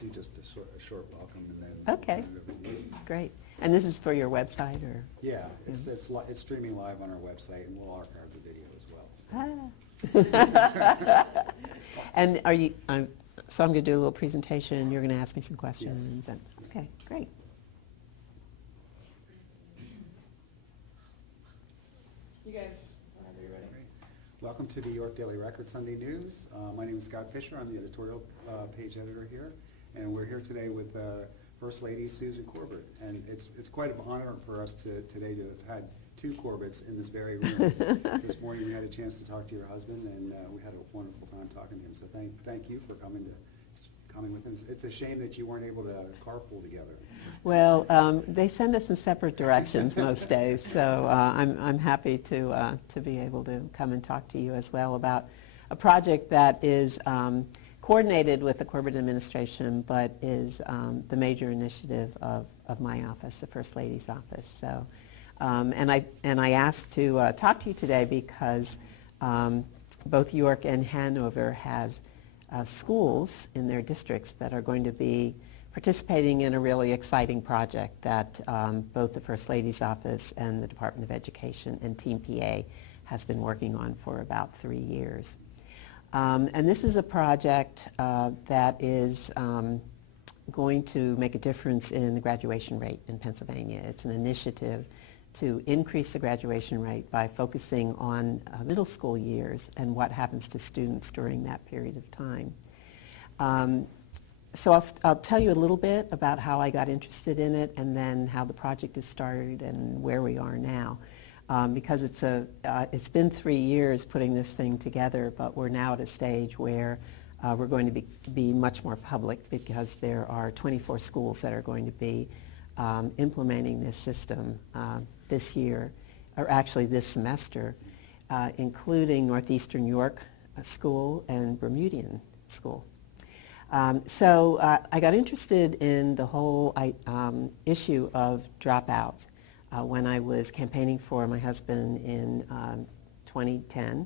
do just a short welcome and then Okay. turn it over to you. Great. And this is for your website, or? Yeah, it's streaming live on our website, and we'll archive the video as well. And are you? So I'm going to do a little presentation. You're going to ask me some questions. Yes. And, okay, great. You guys, whenever you're ready. Welcome to the York Daily Record Sunday News. My name is Scott Fisher. I'm the editorial page editor here, and we're here today with First Lady Susan Corbett. And it's quite an honor for us today to have had two Corbett's in this very room. This morning we had a chance to talk to your husband, and we had a wonderful time talking to him. So thank you for coming with us. It's a shame that you weren't able to carpool together. Well, they send us in separate directions most days, so I'm happy to be able to come and talk to you as well about a project that is coordinated with the Corbett administration, but is the major initiative of my office, the First Lady's office. So, and I asked to talk to you today because both York and Hanover has schools in their districts that are going to be participating in a really exciting project that both the First Lady's office and the Department of Education and Team PA has been working on for about 3 years. And this is a project that is going to make a difference in the graduation rate in Pennsylvania. It's an initiative to increase the graduation rate by focusing on middle school years and what happens to students during that period of time. So I'll tell you a little bit about how I got interested in it and then how the project is started and where we are now. Because it's been 3 years putting this thing together, but we're now at a stage where we're going to be much more public because there are 24 schools that are going to be implementing this system this year, or actually this semester, including Northeastern York School and Bermudian School. So I got interested in the whole issue of dropouts when I was campaigning for my husband in 2010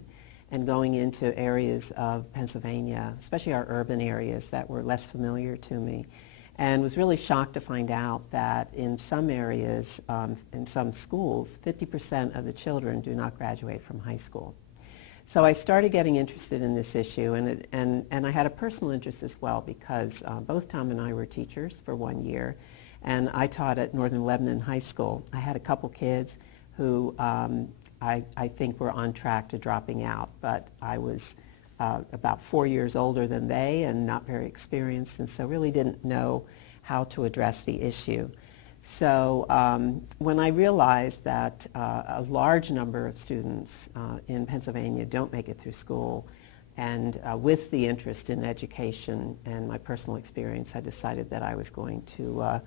and going into areas of Pennsylvania, especially our urban areas that were less familiar to me, and was really shocked to find out that in some areas, in some schools, 50% of the children do not graduate from high school. So I started getting interested in this issue, and I had a personal interest as well because both Tom and I were teachers for 1 year, and I taught at Northern Lebanon High School. I had a couple kids who I think were on track to dropping out, but I was about 4 years older than they and not very experienced, and so really didn't know how to address the issue. So when I realized that a large number of students in Pennsylvania don't make it through school, and with the interest in education and my personal experience, I decided that I was going to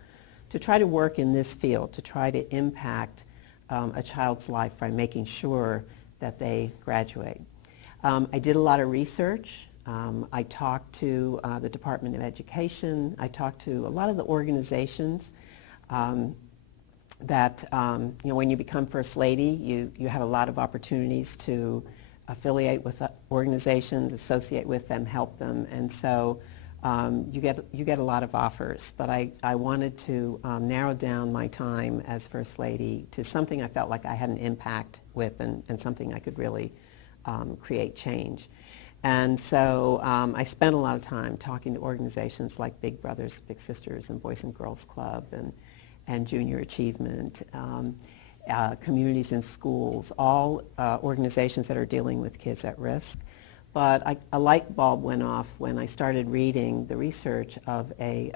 try to work in this field, to try to impact a child's life by making sure that they graduate. I did a lot of research. I talked to the Department of Education. I talked to a lot of the organizations that, when you become First Lady, you have a lot of opportunities to affiliate with organizations, associate with them, help them, and so you get a lot of offers. But I wanted to narrow down my time as First Lady to something I felt like I had an impact with and something I could really create change. And so I spent a lot of time talking to organizations like Big Brothers Big Sisters and Boys and Girls Club and Junior Achievement, communities in schools, all organizations that are dealing with kids at risk. But a light bulb went off when I started reading the research of a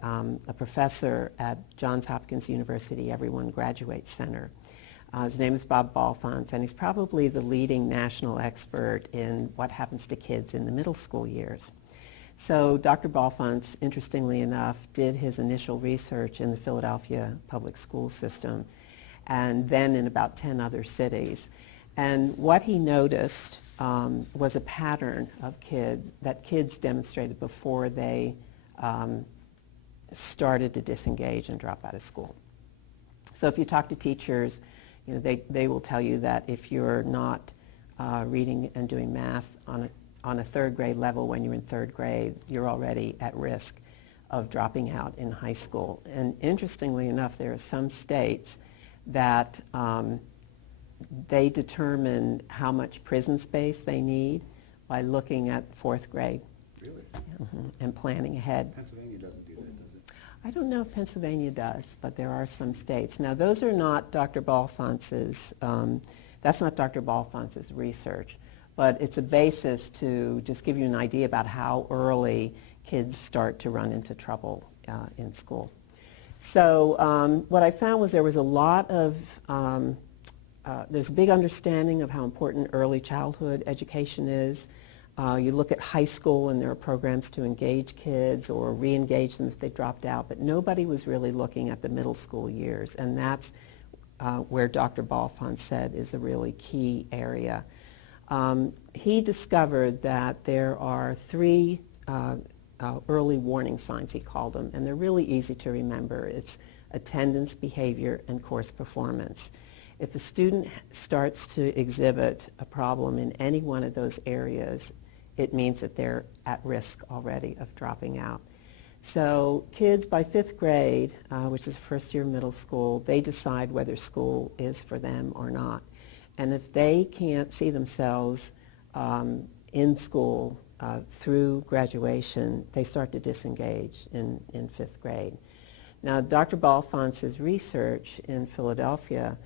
professor at Johns Hopkins University Everyone Graduates Center. His name is Bob Balfons, and he's probably the leading national expert in what happens to kids in the middle school years. So Dr. Balfons, interestingly enough, did his initial research in the Philadelphia public school system and then in about 10 other cities. And what he noticed was a pattern of kids demonstrated before they started to disengage and drop out of school. So if you talk to teachers, they will tell you that if you're not reading and doing math on a third grade level when you're in third grade, you're already at risk of dropping out in high school. And interestingly enough, there are some states that they determine how much prison space they need by looking at fourth grade. Really? And planning ahead. Pennsylvania doesn't do that, does it? I don't know if Pennsylvania does, but there are some states. Now, those are not Dr. Balfonte's, that's not Dr. Balfonte's research, but it's a basis to just give you an idea about how early kids start to run into trouble in school. So what I found was there was a lot of, there's a big understanding of how important early childhood education is. You look at high school and there are programs to engage kids or re-engage them if they dropped out, but nobody was really looking at the middle school years, and that's where Dr. Balfont said is a really key area. He discovered that there are three early warning signs, he called them, and they're really easy to remember. It's attendance, behavior, and course performance. If a student starts to exhibit a problem in any one of those areas, it means that they're at risk already of dropping out. So kids by fifth grade, which is first year middle school, they decide whether school is for them or not. And if they can't see themselves in school through graduation, they start to disengage in fifth grade. Now, Dr. Balfont's research in Philadelphia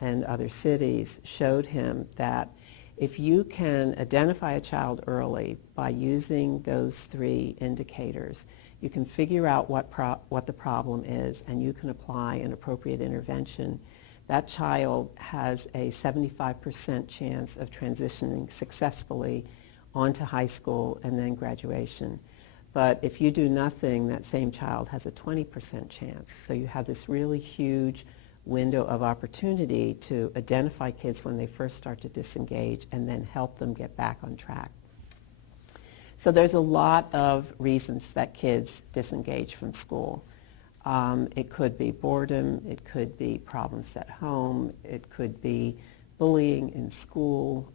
and other cities showed him that if you can identify a child early by using those three indicators, you can figure out what the problem is and you can apply an appropriate intervention. That child has a 75% chance of transitioning successfully onto high school and then graduation. But if you do nothing, that same child has a 20% chance. So you have this really huge window of opportunity to identify kids when they first start to disengage and then help them get back on track. So there's a lot of reasons that kids disengage from school. It could be boredom, it could be problems at home, it could be bullying in school,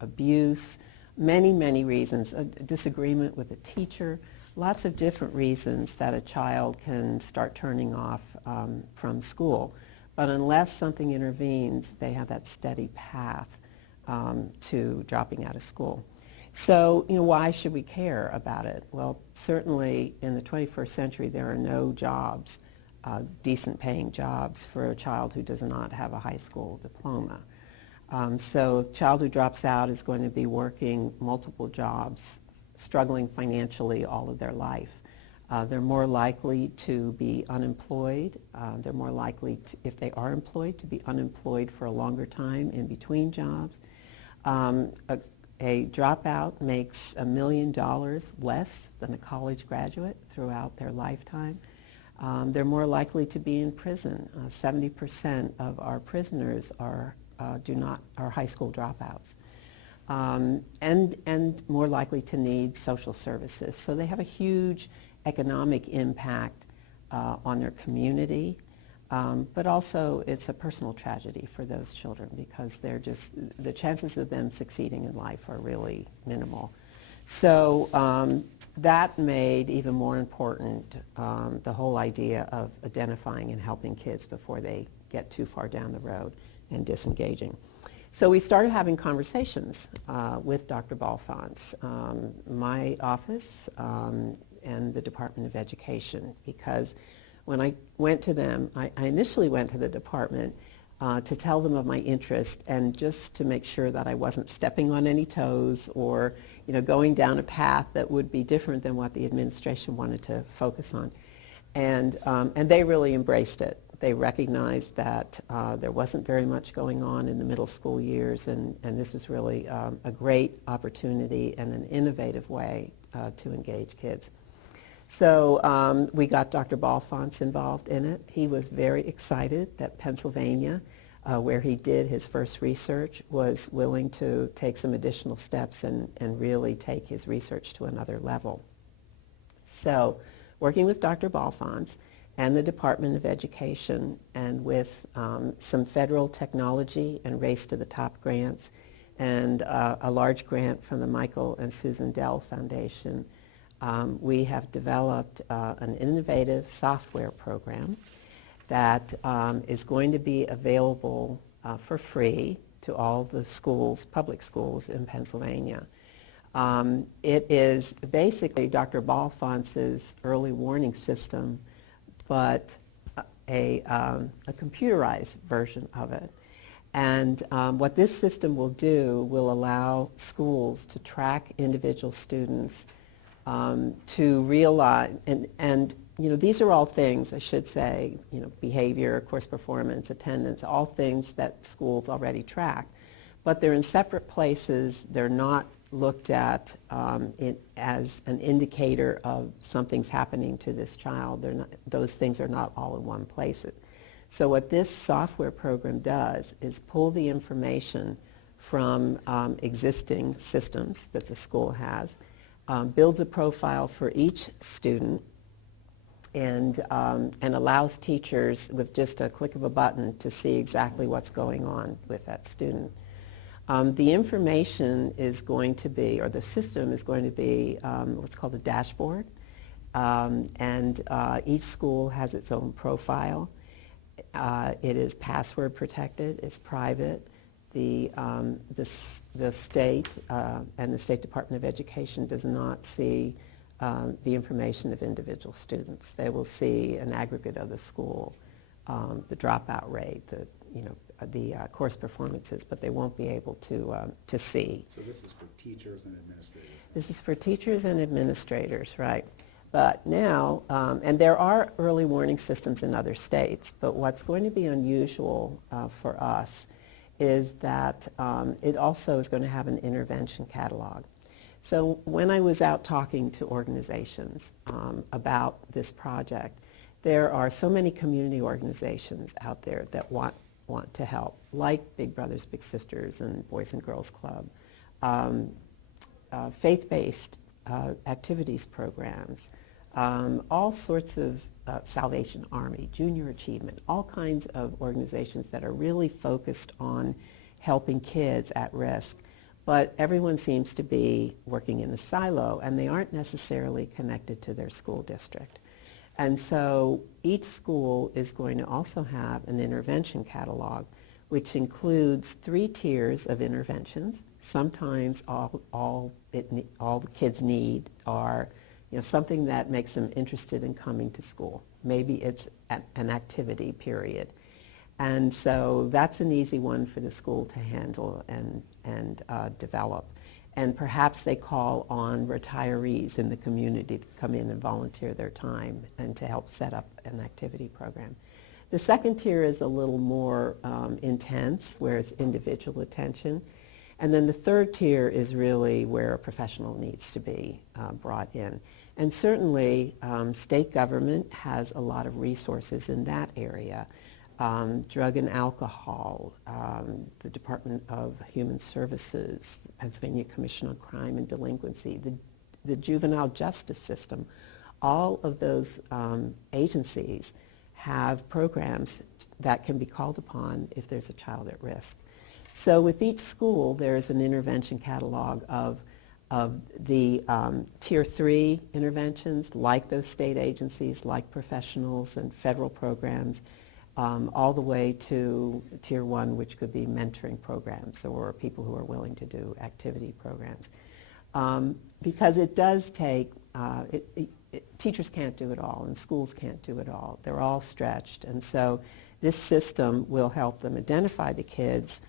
abuse, many, many reasons, a disagreement with a teacher, lots of different reasons that a child can start turning off from school. But unless something intervenes, they have that steady path to dropping out of school. So, why should we care about it? Well, certainly in the 21st century, there are no jobs, decent paying jobs for a child who does not have a high school diploma. So a child who drops out is going to be working multiple jobs, struggling financially all of their life. They're more likely to be unemployed. They're more likely, to, if they are employed, to be unemployed for a longer time in between jobs. A dropout makes $1 million less than a college graduate throughout their lifetime. They're more likely to be in prison. 70% of our prisoners are high school dropouts. And more likely to need social services. So they have a huge economic impact on their community, but also it's a personal tragedy for those children because the chances of them succeeding in life are really minimal. So that made even more important the whole idea of identifying and helping kids before they get too far down the road and disengaging. So we started having conversations with Dr. Balfont, my office, and the Department of Education, because when I went to them, I initially went to the department to tell them of my interest and just to make sure that I wasn't stepping on any toes or going down a path that would be different than what the administration wanted to focus on. And they really embraced it. They recognized that there wasn't very much going on in the middle school years, and this was really a great opportunity and an innovative way to engage kids. So we got Dr. Balfont involved in it. He was very excited that Pennsylvania, where he did his first research, was willing to take some additional steps and really take his research to another level. So working with Dr. Balfont and the Department of Education and with some federal technology and Race to the Top grants and a large grant from the Michael and Susan Dell Foundation, we have developed an innovative software program that is going to be available for free to all the schools, public schools in Pennsylvania. It is basically Dr. Balfonte's early warning system, but a computerized version of it. And what this system will do will allow schools to track individual students to realize, and you know, these are all things, I should say, you know, behavior, course performance, attendance, all things that schools already track. But they're in separate places. They're not looked at as an indicator of something's happening to this child. They're not, those things are not all in one place. So what this software program does is pull the information from existing systems that the school has, builds a profile for each student, and allows teachers with just a click of a button to see exactly what's going on with that student. The information is going to be, or the system is going to be what's called a dashboard, and each school has its own profile. It is password protected, it's private. The state and the State Department of Education does not see the information of individual students. They will see an aggregate of the school, the dropout rate, the course performances, but they won't be able to see. So this is for teachers and administrators? This is for teachers and administrators, right. But now, and there are early warning systems in other states, but what's going to be unusual for us is that it also is going to have an intervention catalog. So when I was out talking to organizations about this project, there are so many community organizations out there that want to help, like Big Brothers Big Sisters and Boys and Girls Club, faith-based activities programs, all sorts of Salvation Army, Junior Achievement, all kinds of organizations that are really focused on helping kids at risk. But everyone seems to be working in a silo, and they aren't necessarily connected to their school district. And so each school is going to also have an intervention catalog, which includes 3 tiers of interventions. Sometimes all the kids need are, you know, something that makes them interested in coming to school. Maybe it's an activity period. And so that's an easy one for the school to handle and develop. And perhaps they call on retirees in the community to come in and volunteer their time and to help set up an activity program. The second tier is a little more intense, where it's individual attention. And then the third tier is really where a professional needs to be brought in. And certainly state government has a lot of resources in that area. Drug and alcohol, the Department of Human Services, the Pennsylvania Commission on Crime and Delinquency, the juvenile justice system, all of those agencies have programs that can be called upon if there's a child at risk. So with each school, there's an intervention catalog of the Tier 3 interventions, like those state agencies, like professionals and federal programs, all the way to Tier 1, which could be mentoring programs or people who are willing to do activity programs. Because it does take, teachers can't do it all and schools can't do it all. They're all stretched, and so this system will help them identify the kids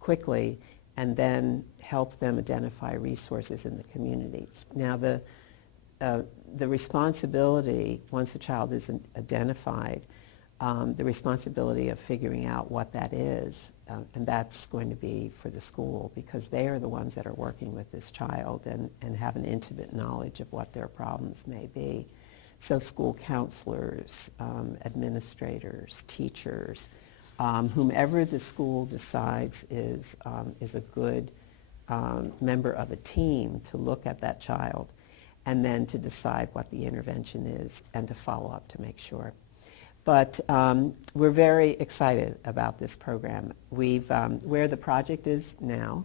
quickly and then help them identify resources in the communities. Now the responsibility, once a child is identified, the responsibility of figuring out what that is, and that's going to be for the school, because they are the ones that are working with this child and have an intimate knowledge of what their problems may be. So school counselors, administrators, teachers, whomever the school decides is a good member of a team to look at that child and then to decide what the intervention is and to follow up to make sure. But we're very excited about this program. We've, where the project is now,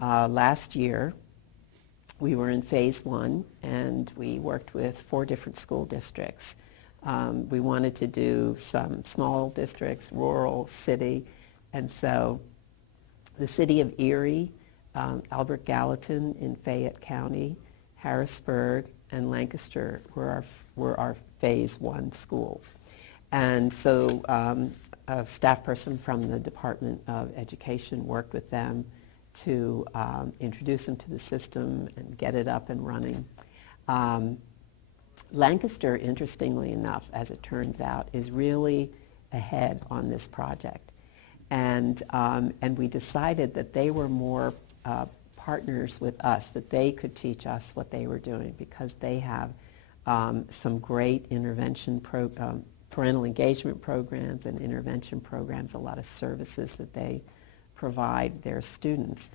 last year we were in phase one, and we worked with 4 different school districts. We wanted to do some small districts, rural, city, and so the city of Erie, Albert Gallatin in Fayette County, Harrisburg, and Lancaster were our phase one schools. And so a staff person from the Department of Education worked with them to introduce them to the system and get it up and running. Lancaster, interestingly enough, as it turns out, is really ahead on this project. And we decided that they were more partners with us, that they could teach us what they were doing, because they have some great parental engagement programs and intervention programs, a lot of services that they provide their students.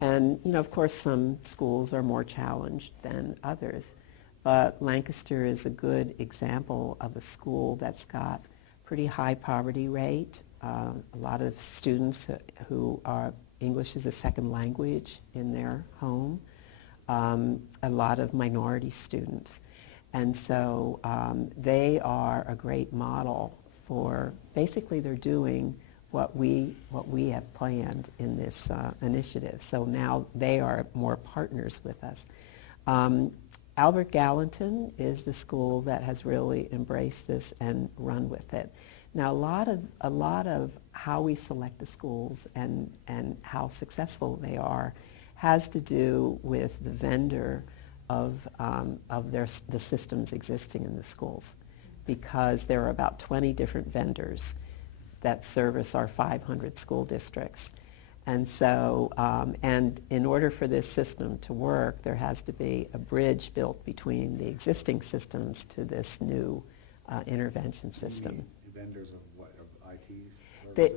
And, of course, some schools are more challenged than others, but Lancaster is a good example of a school that's got pretty high poverty rate, a lot of students who are English as a second language in their home, a lot of minority students. And so they are a great model for, basically they're doing what we have planned in this initiative. So now they are more partners with us. Albert Gallatin is the school that has really embraced this and run with it. Now a lot of how we select the schools and how successful they are has to do with the vendor of the systems existing in the schools, because there are about 20 different vendors that service our 500 school districts. And so, and in order for this system to work, there has to be a bridge built between the existing systems to this new intervention system. The vendors of what, of ITs?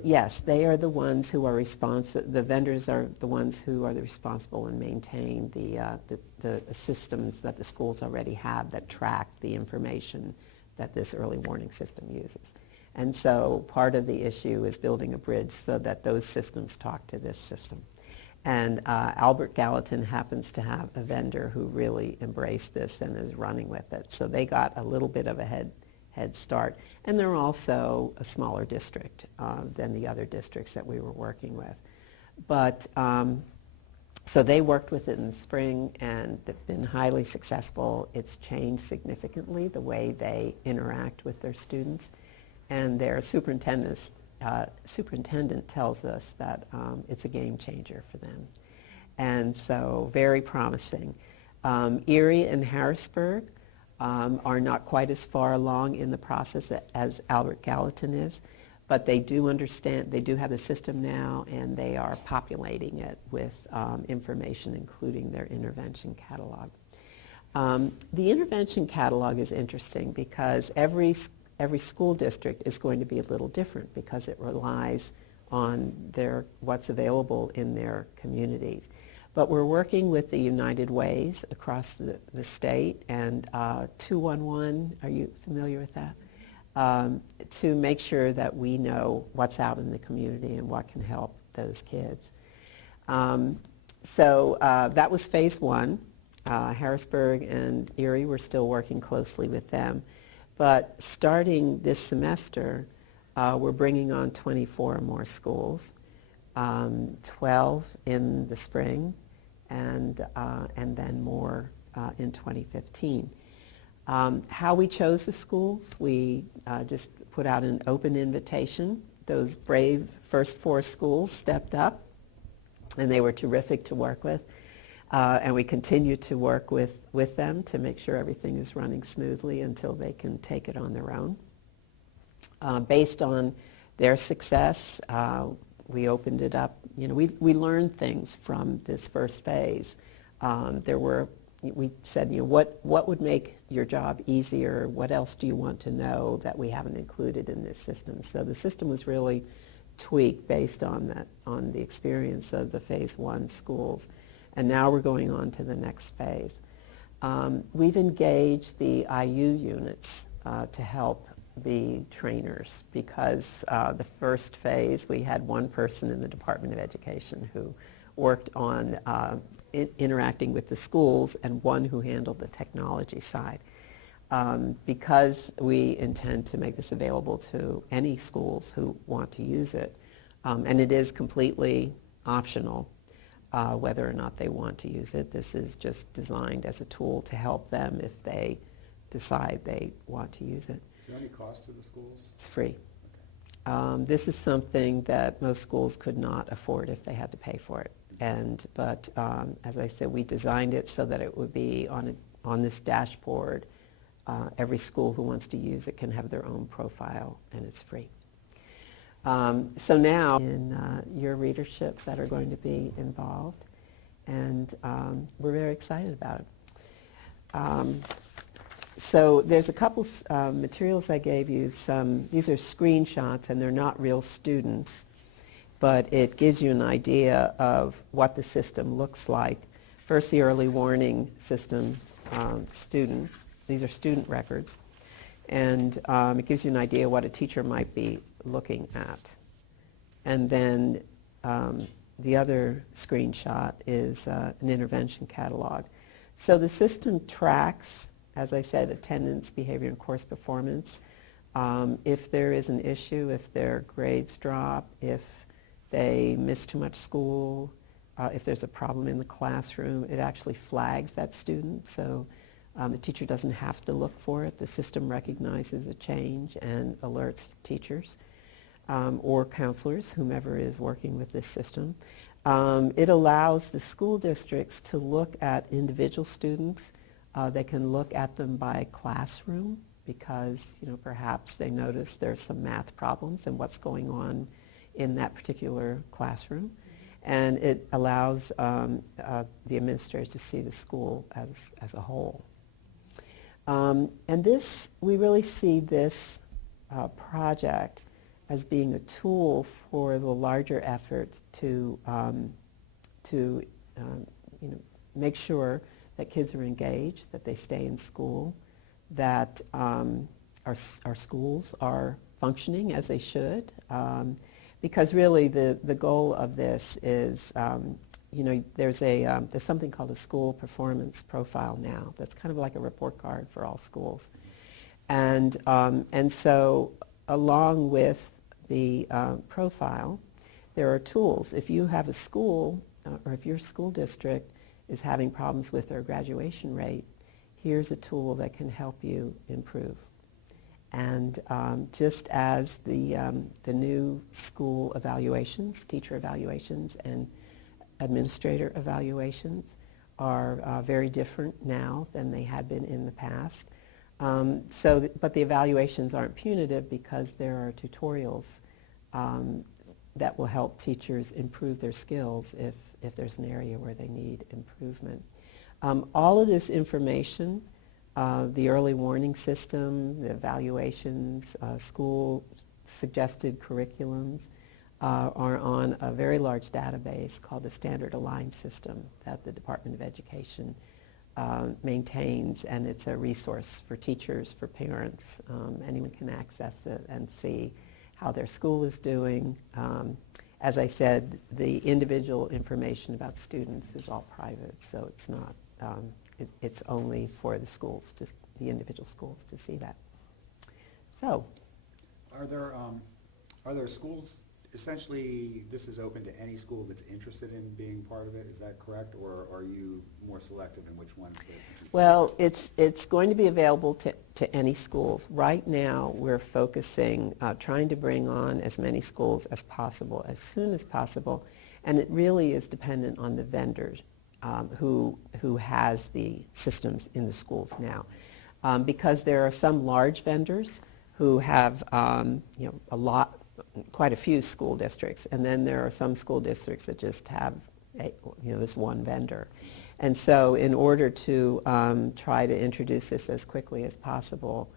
Yes, they are the ones who are responsible. The vendors are the ones who are responsible and maintain the systems that the schools already have that track the information that this early warning system uses. And so part of the issue is building a bridge so that those systems talk to this system. And Albert Gallatin happens to have a vendor who really embraced this and is running with it. So they got a little bit of a head start. And they're also a smaller district than the other districts that we were working with. But so they worked with it in the spring, and they've been highly successful. It's changed significantly the way they interact with their students. And their superintendent tells us that it's a game changer for them. And so very promising. Erie and Harrisburg are not quite as far along in the process as Albert Gallatin is, but they do understand, they do have the system now, and they are populating it with information, including their intervention catalog. The intervention catalog is interesting because every school district is going to be a little different because it relies on what's available in their communities. But we're working with the United Ways across the state and 211, are you familiar with that? To make sure that we know what's out in the community and what can help those kids. So that was phase one. Harrisburg and Erie, we're still working closely with them. But starting this semester, we're bringing on 24 more schools, 12 in the spring, and then more in 2015. How we chose the schools, we just put out an open invitation. Those brave first 4 schools stepped up, and they were terrific to work with. And we continue to work with them to make sure everything is running smoothly until they can take it on their own. Based on their success, we opened it up. We learned things from this first phase. We said, what would make your job easier? What else do you want to know that we haven't included in this system? So the system was really tweaked based on the experience of the phase 1 schools. And now we're going on to the next phase. We've engaged the IU units to help be trainers because the first phase we had one person in the Department of Education who worked on interacting with the schools and one who handled the technology side. Because we intend to make this available to any schools who want to use it, and it is completely optional whether or not they want to use it. This is just designed as a tool to help them if they decide they want to use it. Is there any cost to the schools? It's free. Okay. This is something that most schools could not afford if they had to pay for it. But as I said, we designed it so that it would be on this dashboard. Every school who wants to use it can have their own profile, and it's free. So now, in your readership that are going to be involved, and we're very excited about it. So there's a couple materials I gave you. These are screenshots, and they're not real students, but it gives you an idea of what the system looks like. First, the early warning system student. These are student records, and it gives you an idea what a teacher might be looking at. And then the other screenshot is an intervention catalog. So the system tracks, as I said, attendance, behavior, and course performance. If there is an issue, if their grades drop, if they miss too much school, if there's a problem in the classroom, it actually flags that student. So the teacher doesn't have to look for it. The system recognizes a change and alerts teachers or counselors, whomever is working with this system. It allows the school districts to look at individual students. They can look at them by classroom because, perhaps they notice there's some math problems and what's going on in that particular classroom. And it allows the administrators to see the school as a whole. And we really see this project as being a tool for the larger effort to make sure that kids are engaged, that they stay in school, that our schools are functioning as they should. Because really the goal of this is, there's something called a school performance profile now. That's kind of like a report card for all schools. And so along with the profile, there are tools. If you have a school, or if your school district is having problems with their graduation rate, here's a tool that can help you improve. And just as the new school evaluations, teacher evaluations, and administrator evaluations are very different now than they had been in the past. But the evaluations aren't punitive because there are tutorials that will help teachers improve their skills if there's an area where they need improvement. All of this information, the early warning system, the evaluations, school suggested curriculums, are on a very large database called the Standard Aligned System that the Department of Education maintains, and it's a resource for teachers, for parents. Anyone can access it and see how their school is doing. As I said, the individual information about students is all private, so it's not. It's only for the schools, the individual schools, to see that. So, Are there schools? Essentially, this is open to any school that's interested in being part of it. Is that correct, or are you more selective in which ones? well, it's going to be available to any schools. Right now, we're focusing, trying to bring on as many schools as possible, as soon as possible, and it really is dependent on the vendors who has the systems in the schools now, because there are some large vendors who have quite a few school districts, and then there are some school districts that just have this one vendor. And so in order to try to introduce this as quickly as possible,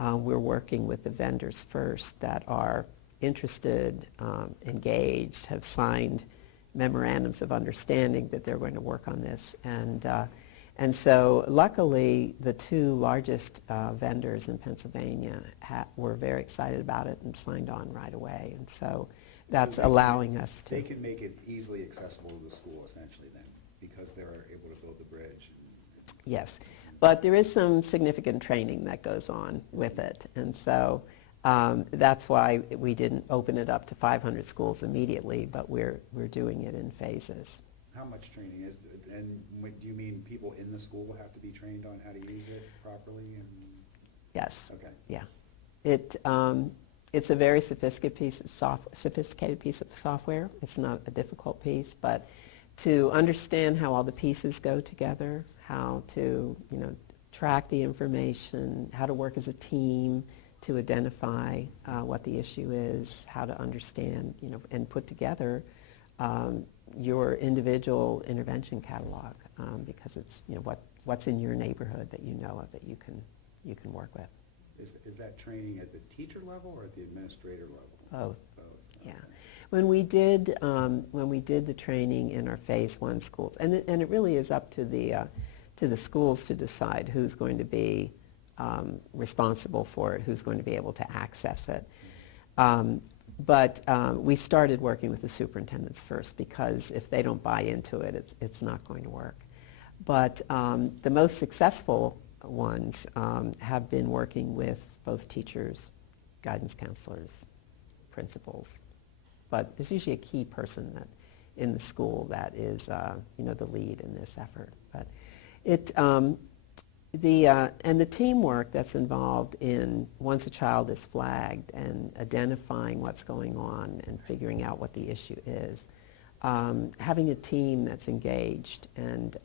we're working with the vendors first that are interested, engaged, have signed memorandums of understanding that they're going to work on this. And And so luckily, the two largest vendors in Pennsylvania were very excited about it and signed on right away. And so that's So they allowing us to. They can make it easily accessible to the school essentially then, because they're able to build the bridge. Yes, but there is some significant training that goes on with it. And so that's why we didn't open it up to 500 schools immediately, but we're doing it in phases. How much training is, and do you mean people in the school will have to be trained on how to use it properly? And Yes. okay. Yeah. It's a very sophisticated piece of software. It's not a difficult piece, but to understand how all the pieces go together, how to, track the information, how to work as a team to identify what the issue is, how to understand, and put together your individual intervention catalog, because it's, what's in your neighborhood that you know of that you can work with. Is that training at the teacher level or at the administrator level? Both. Both. Yeah. Okay. When we did the training in our phase 1 schools, and it really is up to the schools to decide who's going to be responsible for it, who's going to be able to access it. But we started working with the superintendents first, because if they don't buy into it, it's not going to work. But the most successful ones have been working with both teachers, guidance counselors, principals. But there's usually a key person in the school that is the lead in this effort. But the teamwork that's involved in, once a child is flagged, and identifying what's going on and figuring out what the issue is, having a team that's engaged, and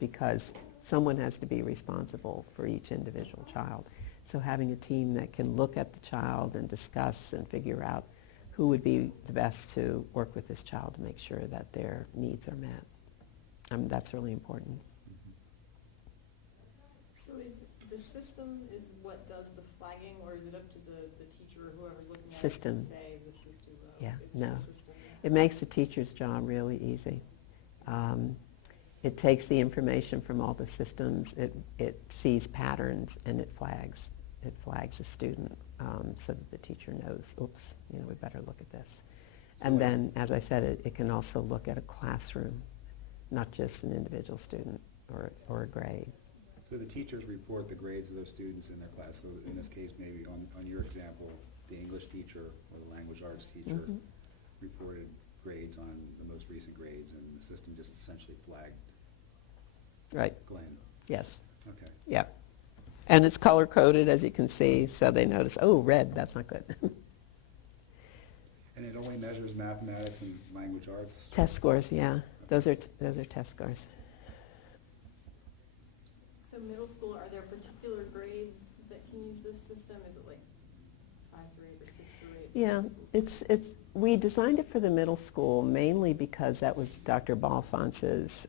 because someone has to be responsible for each individual child. So having a team that can look at the child and discuss and figure out who would be the best to work with this child to make sure that their needs are met. That's really important. So is the system is what does the flagging, or is it up to the teacher or whoever's looking at System. it to say this is too low? Yeah, It's no. the system. It makes the teacher's job really easy. It takes the information from all the systems, it sees patterns, and it flags a student, so that the teacher knows, oops, we better look at this. And then, as I said, it can also look at a classroom, not just an individual student or a grade. So the teachers report the grades of those students in their class. So in this case, maybe on your example, the English teacher or the language arts teacher reported grades on the most recent grades, and the system just essentially flagged Right. Glenn. Yes. Okay. Yeah. And it's color-coded, as you can see, so they notice, oh, red, that's not good. And it only measures mathematics and language arts? Test scores, yeah. Those are test scores. So middle school, are there particular grades that can use this system? Is it like 5 through 8 or 6 through 8? Yeah, we designed it for the middle school mainly because that was Dr. Balfonce's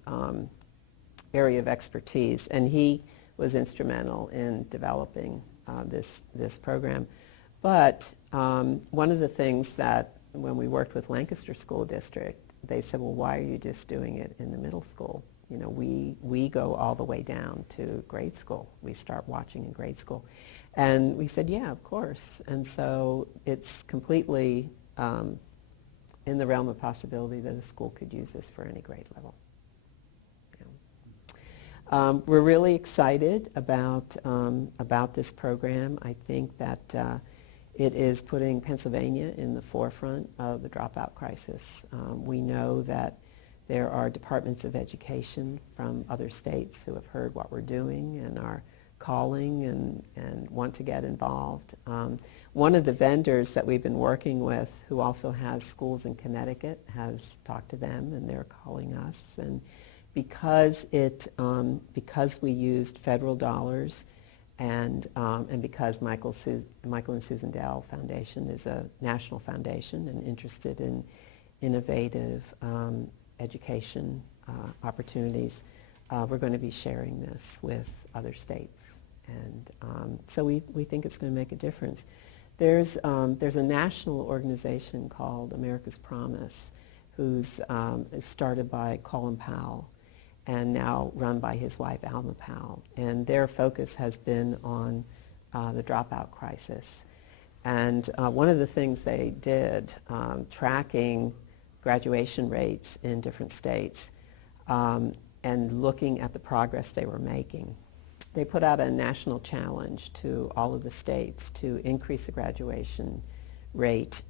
area of expertise, and he was instrumental in developing this program. But one of the things that when we worked with Lancaster School District, they said, well, why are you just doing it in the middle school? We go all the way down to grade school. We start watching in grade school. And we said, yeah, of course. And so it's completely in the realm of possibility that a school could use this for any grade level. We're really excited about this program. I think that it is putting Pennsylvania in the forefront of the dropout crisis. We know that there are departments of education from other states who have heard what we're doing and are calling and want to get involved. One of the vendors that we've been working with, who also has schools in Connecticut, has talked to them, and they're calling us. And because we used federal dollars, and because Michael and Susan Dell Foundation is a national foundation and interested in innovative education opportunities, we're going to be sharing this with other states. And so we think it's going to make a difference. There's a national organization called America's Promise, who's started by Colin Powell. and now run by his wife, Alma Powell. And their focus has been on the dropout crisis. And one of the things they did, tracking graduation rates in different states and looking at the progress they were making. They put out a national challenge to all of the states to increase the graduation rate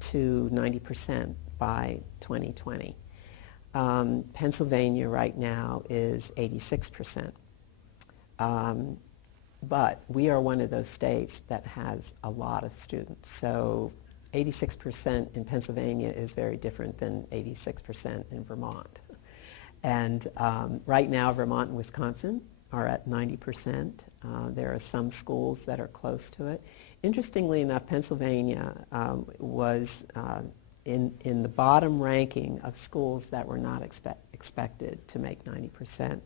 to 90% by 2020. Pennsylvania right now is 86%. But we are one of those states that has a lot of students. So 86% in Pennsylvania is very different than 86% in Vermont. And right now, Vermont and Wisconsin are at 90%. There are some schools that are close to it. Interestingly enough, Pennsylvania was in the bottom ranking of schools that were not expected to make 90%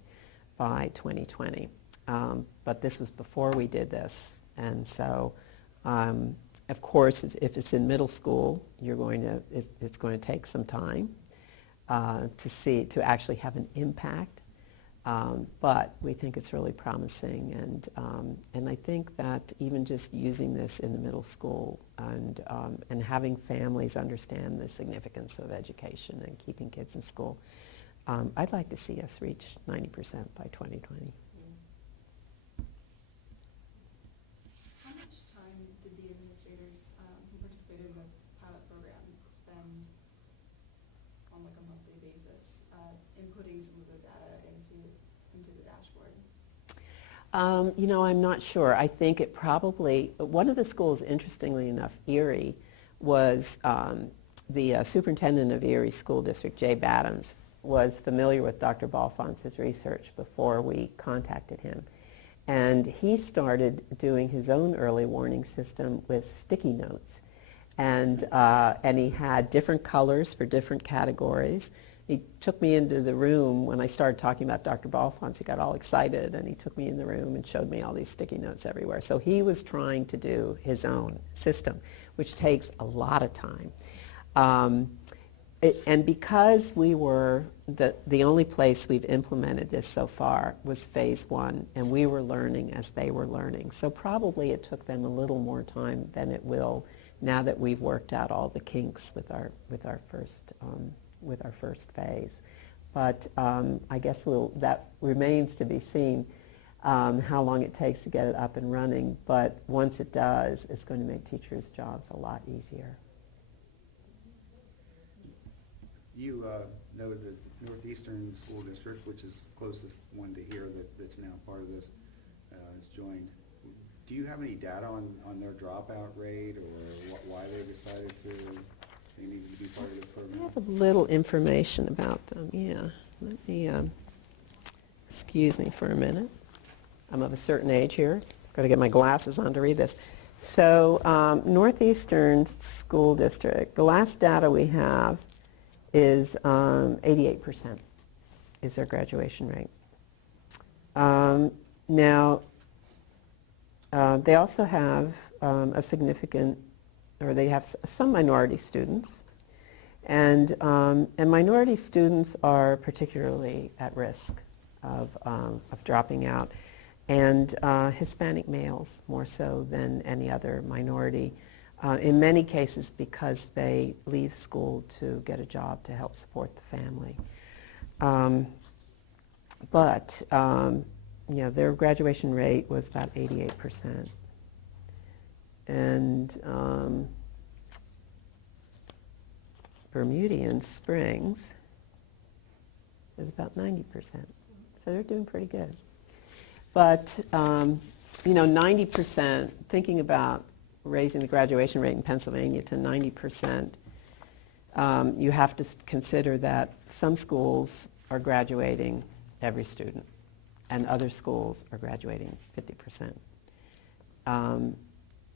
by 2020. But this was before we did this. And so, of course, if it's in middle school, it's going to take some time to actually have an impact. But we think it's really promising, and I think that even just using this in the middle school and having families understand the significance of education and keeping kids in school, I'd like to see us reach 90% by 2020. How much time did the administrators who participated in the pilot program spend on like a monthly basis inputting some of the data into the dashboard? I'm not sure. I think it probably, one of the schools, interestingly enough, Erie, was the superintendent of Erie School District, Jay Badams, was familiar with Dr. Balfonte's research before we contacted him. And he started doing his own early warning system with sticky notes. And he had different colors for different categories. He took me into the room when I started talking about Dr. Balfonte. He got all excited, and he took me in the room and showed me all these sticky notes everywhere. So he was trying to do his own system, which takes a lot of time. And because we were the only place we've implemented this so far was phase 1, and we were learning as they were learning. So probably it took them a little more time than it will now that we've worked out all the kinks with our first phase. But I guess that remains to be seen how long it takes to get it up and running. But once it does, it's going to make teachers' jobs a lot easier. You know the Northeastern School District, which is the closest one to here that's now part of this, has joined. Do you have any data on their dropout rate, or why they decided they needed to be part of the program? I have a little information about them, yeah. Let me, excuse me for a minute. I'm of a certain age here. Got to get my glasses on to read this. So Northeastern School District, the last data we have is 88% is their graduation rate. Now, they also have a significant, or they have some minority students, and minority students are particularly at risk of dropping out, and Hispanic males more so than any other minority. In many cases because they leave school to get a job to help support the family. But their graduation rate was about 88%. And Bermudian Springs is about 90%. So they're doing pretty good. But 90%, thinking about raising the graduation rate in Pennsylvania to 90%, you have to consider that some schools are graduating every student, and other schools are graduating 50%.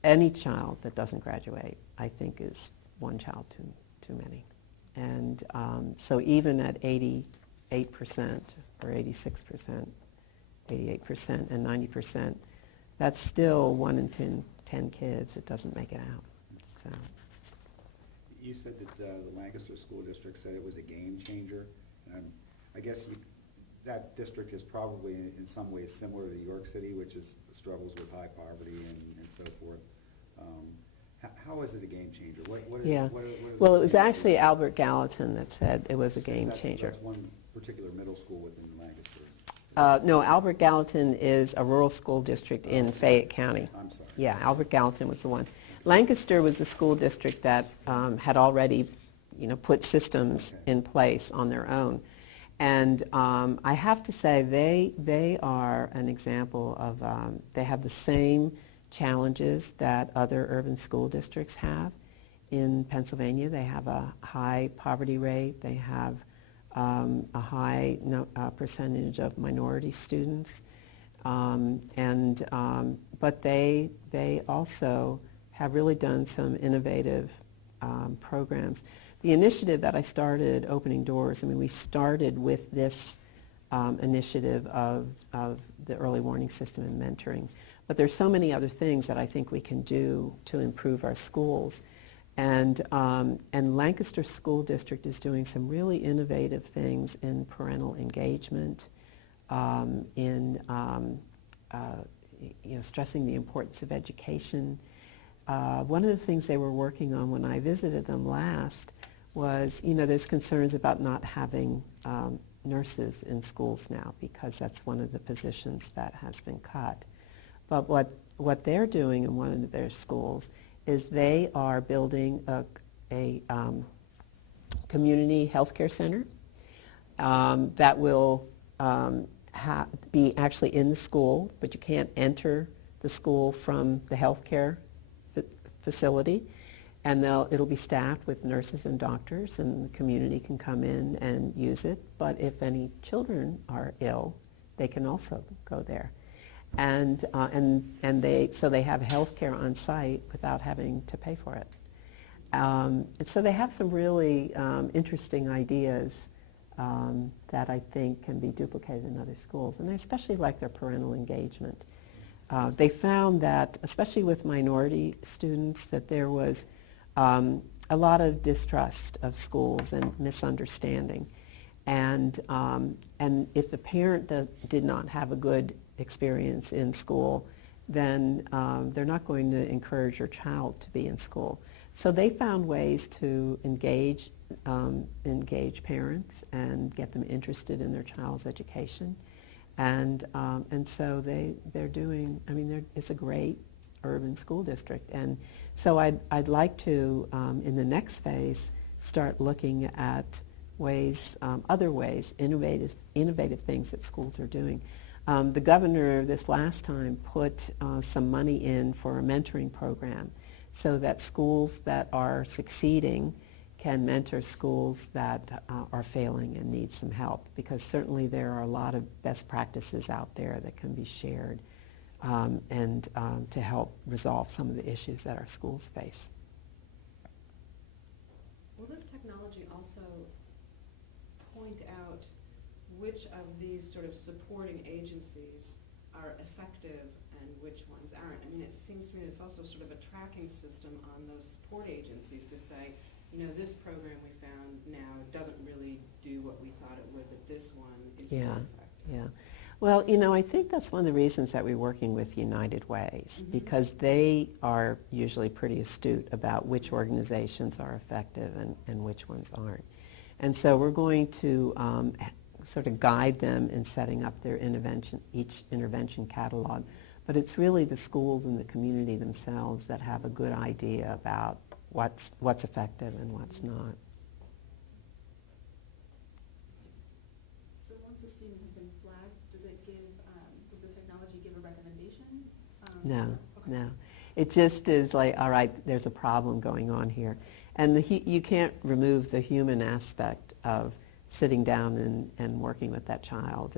Any child that doesn't graduate, I think, is one child too many. And so even at 88% or 86%, 88% and 90%, that's still 1 in 10 kids that doesn't make it out. So. You said that the Lancaster School District said it was a game changer. I guess that district is probably in some ways similar to York City, which struggles with high poverty and so forth. How is it a game changer? Yeah. What are Well, the it was standards? actually Albert Gallatin that said it was a game changer. That's one particular middle school within Lancaster. No, Albert Gallatin is a rural school district in Fayette County. I'm sorry. Yeah, Albert Gallatin was the one. Lancaster was the school district that had already, put systems in place on their own. And I have to say, they are an example of, they have the same challenges that other urban school districts have in Pennsylvania. They have a high poverty rate. They have a high percentage of minority students. But they also have really done some innovative programs. The initiative that I started, Opening Doors, we started with this initiative of the early warning system and mentoring. But there's so many other things that I think we can do to improve our schools. And Lancaster School District is doing some really innovative things in parental engagement, in stressing the importance of education. One of the things they were working on when I visited them last was, there's concerns about not having nurses in schools now because that's one of the positions that has been cut. But what they're doing in one of their schools is they are building a community healthcare center that will be actually in the school, but you can't enter the school from the healthcare facility. And it'll be staffed with nurses and doctors, and the community can come in and use it. But if any children are ill, they can also go there. And they have health care on site without having to pay for it. And so they have some really interesting ideas that I think can be duplicated in other schools. And I especially like their parental engagement. They found that, especially with minority students, that there was a lot of distrust of schools and misunderstanding. And if the parent did not have a good experience in school, then they're not going to encourage your child to be in school. So they found ways to engage parents and get them interested in their child's education. And so they're doing, it's a great urban school district. And so I'd like to, in the next phase, start looking at ways, other ways, innovative things that schools are doing. The governor this last time put some money in for a mentoring program so that schools that are succeeding can mentor schools that are failing and need some help, because certainly there are a lot of best practices out there that can be shared and to help resolve some of the issues that our schools face. Will this technology also point out which of these sort of supporting agencies are effective and which ones aren't? It seems to me it's also sort of a tracking system on those support agencies to say, this program we found now doesn't really do what we thought it would, but this one is really effective. Yeah. Well, I think that's one of the reasons that we're working with United Ways, because they are usually pretty astute about which organizations are effective and which ones aren't. And so we're going to sort of guide them in setting up their each intervention catalog. But it's really the schools and the community themselves that have a good idea about what's effective and what's not. So once a student has been flagged, does the technology give a recommendation? No, Okay. no. It just is like, all right, there's a problem going on here. And you can't remove the human aspect of sitting down and working with that child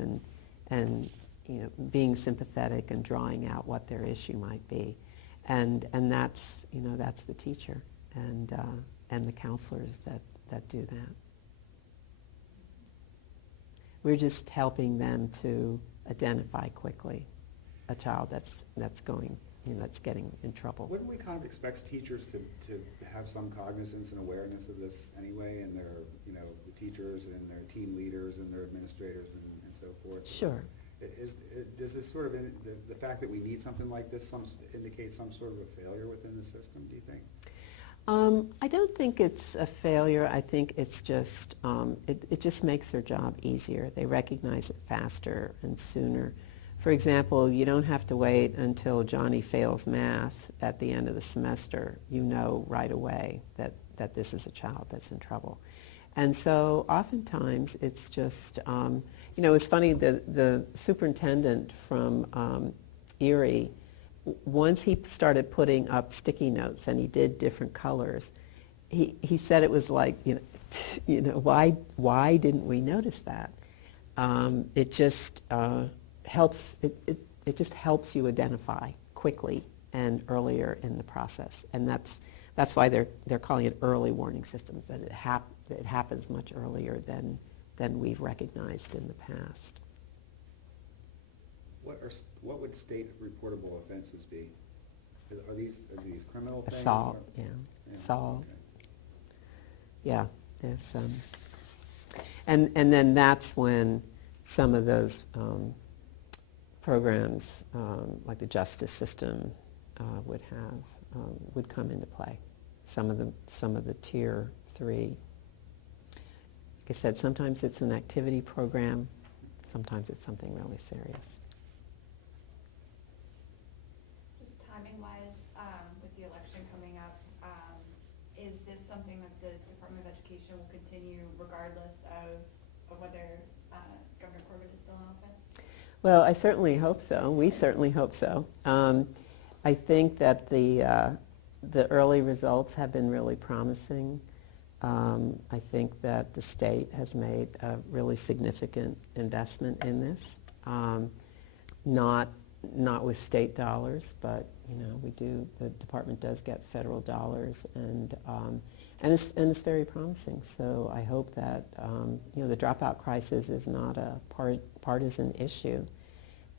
and being sympathetic and drawing out what their issue might be. And that's the teacher and the counselors that do that. We're just helping them to identify quickly a child that's going that's getting in trouble. Wouldn't we kind of expect teachers to have some cognizance and awareness of this anyway, and their, the teachers and their team leaders and their administrators and so forth? Sure. Does this sort of, the fact that we need something like this indicate some sort of a failure within the system, do you think? I don't think it's a failure. I think it's just, it just makes their job easier. They recognize it faster and sooner. For example, you don't have to wait until Johnny fails math at the end of the semester. You know right away that this is a child that's in trouble. And so oftentimes it's just, it's funny, the superintendent from Erie, once he started putting up sticky notes and he did different colors, he said it was like, why didn't we notice that? It just helps. It just helps you identify quickly and earlier in the process, and that's why they're calling it early warning systems. That it happens much earlier than we've recognized in the past. What would state reportable offenses be? Are these criminal things? Assault, or? yeah. Assault. Okay. Yeah, there's and then that's when some of those programs, like the justice system, would come into play. Some of the tier 3. Like I said, sometimes it's an activity program, sometimes it's something really serious. Just timing-wise, with the election coming up, is this something that the Department of Education will continue regardless of whether Governor Corbett is still in office? Well, I certainly hope so. We certainly hope so. I think that the early results have been really promising. I think that the state has made a really significant investment in this, not with state dollars, but the department does get federal dollars, and it's very promising. So I hope that the dropout crisis is not a partisan issue,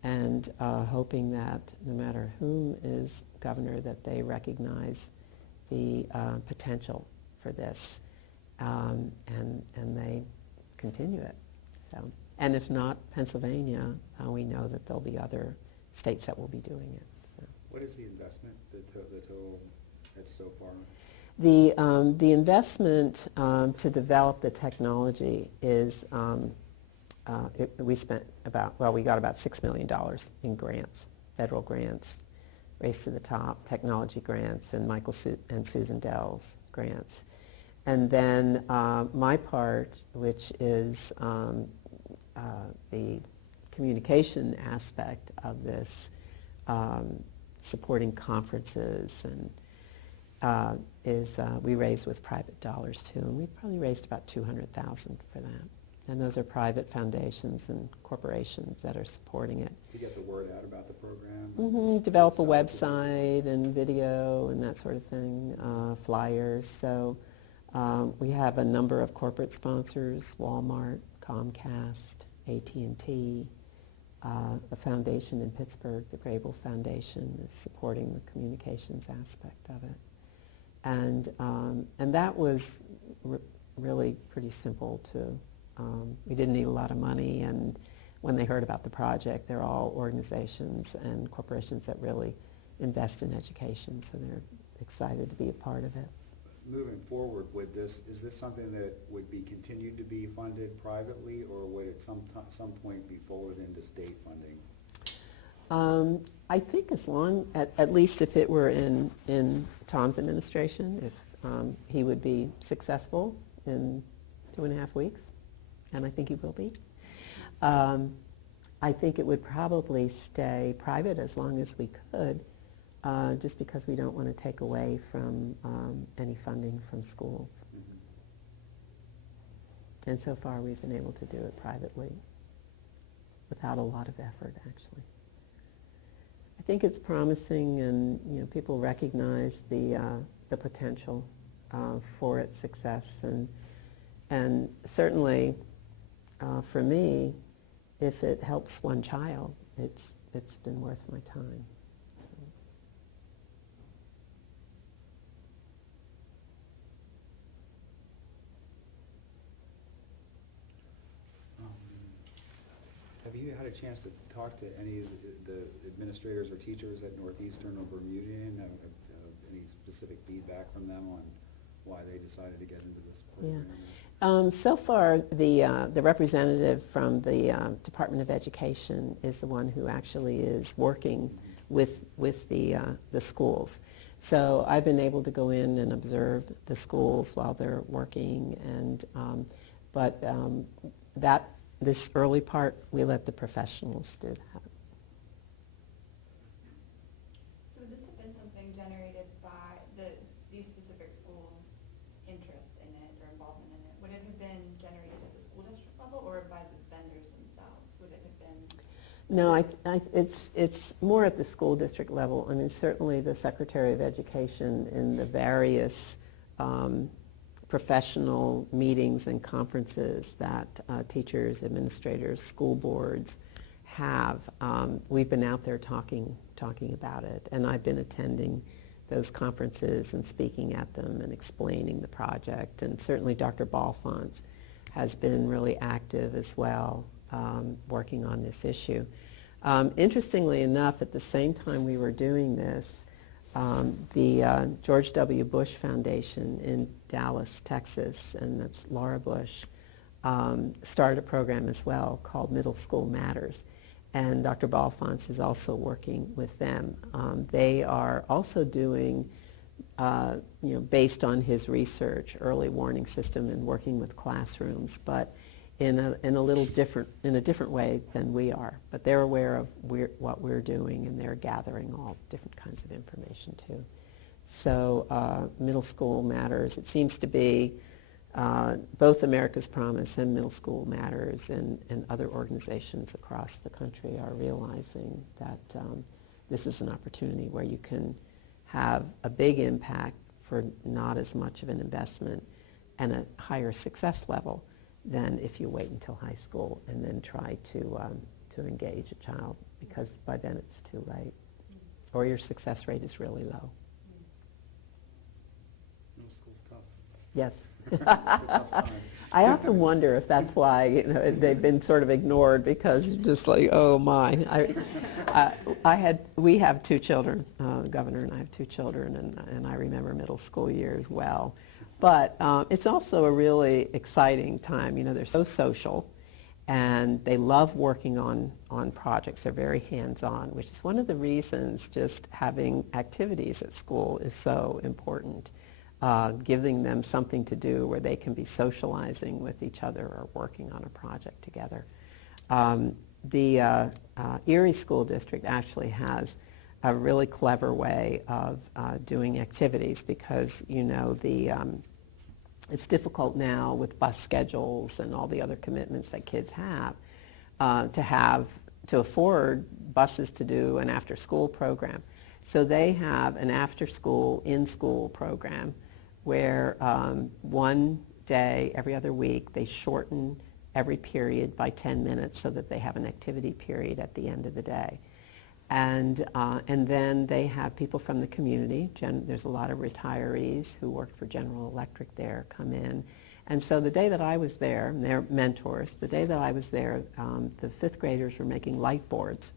and hoping that no matter whom is governor, that they recognize the potential for this, and they continue it. So, and if not Pennsylvania, we know that there'll be other states that will be doing it. So. What is the investment, the total that's so far? The investment to develop the technology is, we got about $6 million in grants, federal grants, Race to the Top, technology grants, and Michael and Susan Dell's grants. And then my part, which is the communication aspect of this, supporting conferences, and we raise with private dollars too, and we've probably raised about $200,000 for that. And those are private foundations and corporations that are supporting it. To get the word out about the program? Mm-hmm. Develop a website and video and that sort of thing, flyers. So we have a number of corporate sponsors: Walmart, Comcast, AT&T. A foundation in Pittsburgh, the Grable Foundation, is supporting the communications aspect of it. And that was really pretty simple to. We didn't need a lot of money, and when they heard about the project, they're all organizations and corporations that really invest in education, so they're excited to be a part of it. Moving forward with this, is this something that would be continued to be funded privately, or would it some point be folded into state funding? I think as long, at least if it were in Tom's administration, if he would be successful in 2.5 weeks, and I think he will be. I think it would probably stay private as long as we could, just because we don't want to take away from any funding from schools. Mm-hmm. And so far we've been able to do it privately without a lot of effort, actually. I think it's promising, and people recognize the potential for its success, and certainly for me, if it helps one child, it's been worth my time. So. you had a chance to talk to any of the administrators or teachers at Northeastern or Bermudian? Any specific feedback from them on why they decided to get into this program? So far, the representative from the Department of Education is the one who actually is working with the schools. So I've been able to go in and observe the schools while they're working, and this early part we let the professionals do that. So would this have been something generated by these specific schools' interest in it or involvement in it? Would it have been generated at the school district level or by the vendors themselves? Would it have been? No, it's more at the school district level. I mean, certainly the Secretary of Education in the various professional meetings and conferences that teachers, administrators, school boards have. We've been out there talking about it, and I've been attending those conferences and speaking at them and explaining the project. And certainly Dr. Balfonts has been really active as well, working on this issue. Interestingly enough, at the same time we were doing this, the George W. Bush Foundation in Dallas, Texas, and that's Laura Bush, started a program as well called Middle School Matters. And Dr. Balfonts is also working with them. They are also doing, based on his research, early warning system and working with classrooms, but in a different way than we are. But they're aware of what we're doing, and they're gathering all different kinds of information too. So Middle School Matters, it seems to be both America's Promise and Middle School Matters and other organizations across the country are realizing that this is an opportunity where you can have a big impact for not as much of an investment and a higher success level than if you wait until high school and then try to engage a child, because by then it's too late, or your success rate is really low. Middle school's tough. Yes. It's a tough time. I often wonder if that's why they've been sort of ignored, because just like, oh my. We have two children, the governor and I have two children, and I remember middle school years well. But it's also a really exciting time. They're so social, and they love working on projects. They're very hands-on, which is one of the reasons just having activities at school is so important. Giving them something to do where they can be socializing with each other or working on a project together. The Erie School District actually has a really clever way of doing activities, because it's difficult now with bus schedules and all the other commitments that kids have to afford buses to do an after-school program. So they have an after-school, in-school program where one day every other week they shorten every period by 10 minutes so that they have an activity period at the end of the day. And then they have people from the community. There's a lot of retirees who worked for General Electric there come in. And so the day that I was there, and they're mentors, the day that I was there, the fifth graders were making light boards.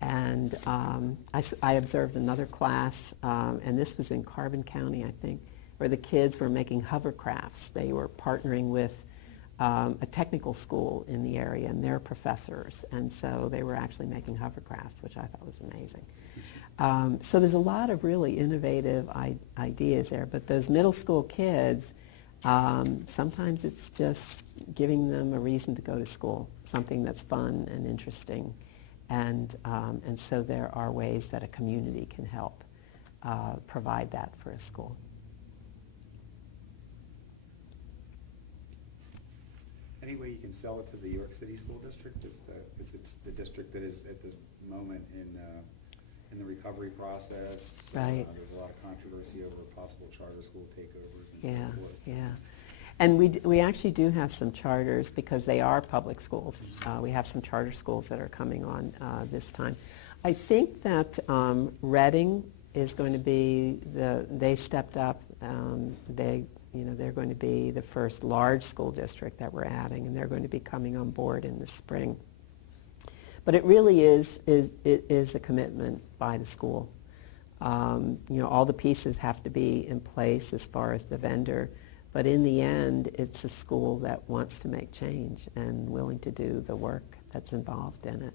And I observed another class, and this was in Carbon County, I think, where the kids were making hovercrafts. They were partnering with a technical school in the area and their professors, and so they were actually making hovercrafts, which I thought was amazing. So there's a lot of really innovative ideas there, but those middle school kids, sometimes it's just giving them a reason to go to school, something that's fun and interesting, and so there are ways that a community can help provide that for a school. Any way you can sell it to the York City School District? Is it's the district that is at this moment in the recovery process. Right. There's a lot of controversy over possible charter school takeovers and Yeah, so forth. yeah. And we actually do have some charters, because they are public schools. We have some charter schools that are coming on this time. I think that Reading is going to be they stepped up. They're going to be the first large school district that we're adding, and they're going to be coming on board in the spring. But it really is a commitment by the school. All the pieces have to be in place as far as the vendor, but in the end, it's a school that wants to make change and willing to do the work that's involved in it.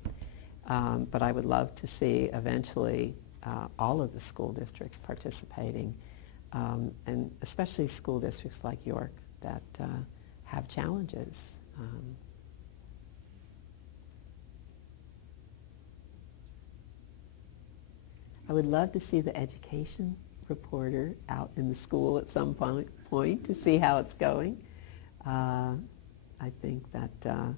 But I would love to see eventually all of the school districts participating, and especially school districts like York that have challenges. I would love to see the education reporter out in the school at some point to see how it's going. I think that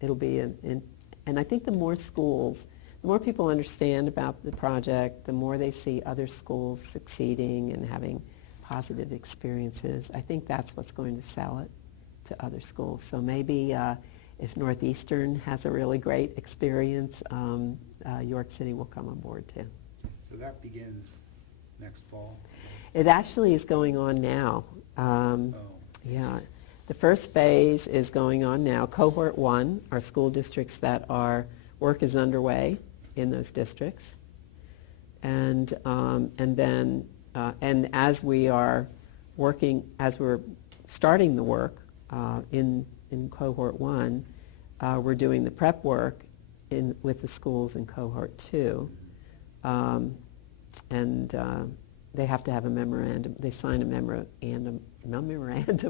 it'll be, and I think the more schools, the more people understand about the project, the more they see other schools succeeding and having positive experiences, I think that's what's going to sell it to other schools. So maybe if Northeastern has a really great experience, York City will come on board too. So that begins next fall? It actually is going on now. Yeah, the first phase is going on now. Cohort 1 are school districts that work is underway in those districts. And then as we are working, as we're starting the work in Cohort 1, we're doing the prep work with the schools in Cohort 2. They have to have a memorandum. They sign a memorandum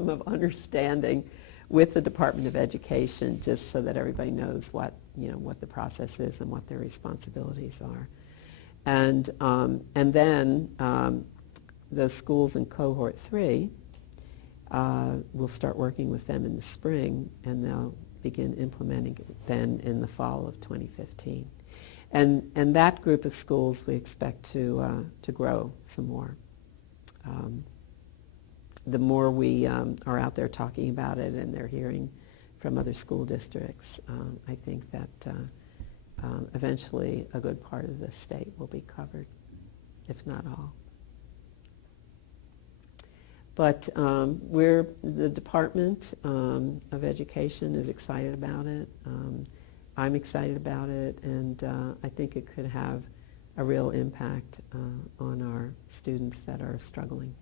of understanding with the Department of Education, just so that everybody knows what the process is and what their responsibilities are. And then those schools in Cohort 3, we'll start working with them in the spring, and they'll begin implementing it then in the fall of 2015. And that group of schools we expect to grow some more. The more we are out there talking about it and they're hearing from other school districts, I think that eventually a good part of the state will be covered, if not all. But the Department of Education is excited about it. I'm excited about it, and I think it could have a real impact on our students that are struggling.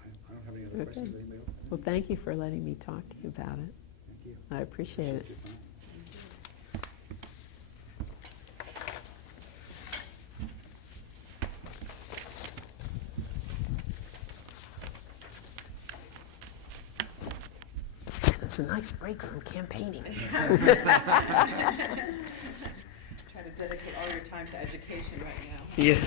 I don't have any other questions. Okay. Anybody else? Well, thank you for letting me talk to you about it. Thank you. I appreciate it. your time. It's a nice break from campaigning. Try to dedicate all your time to education right now. Yeah.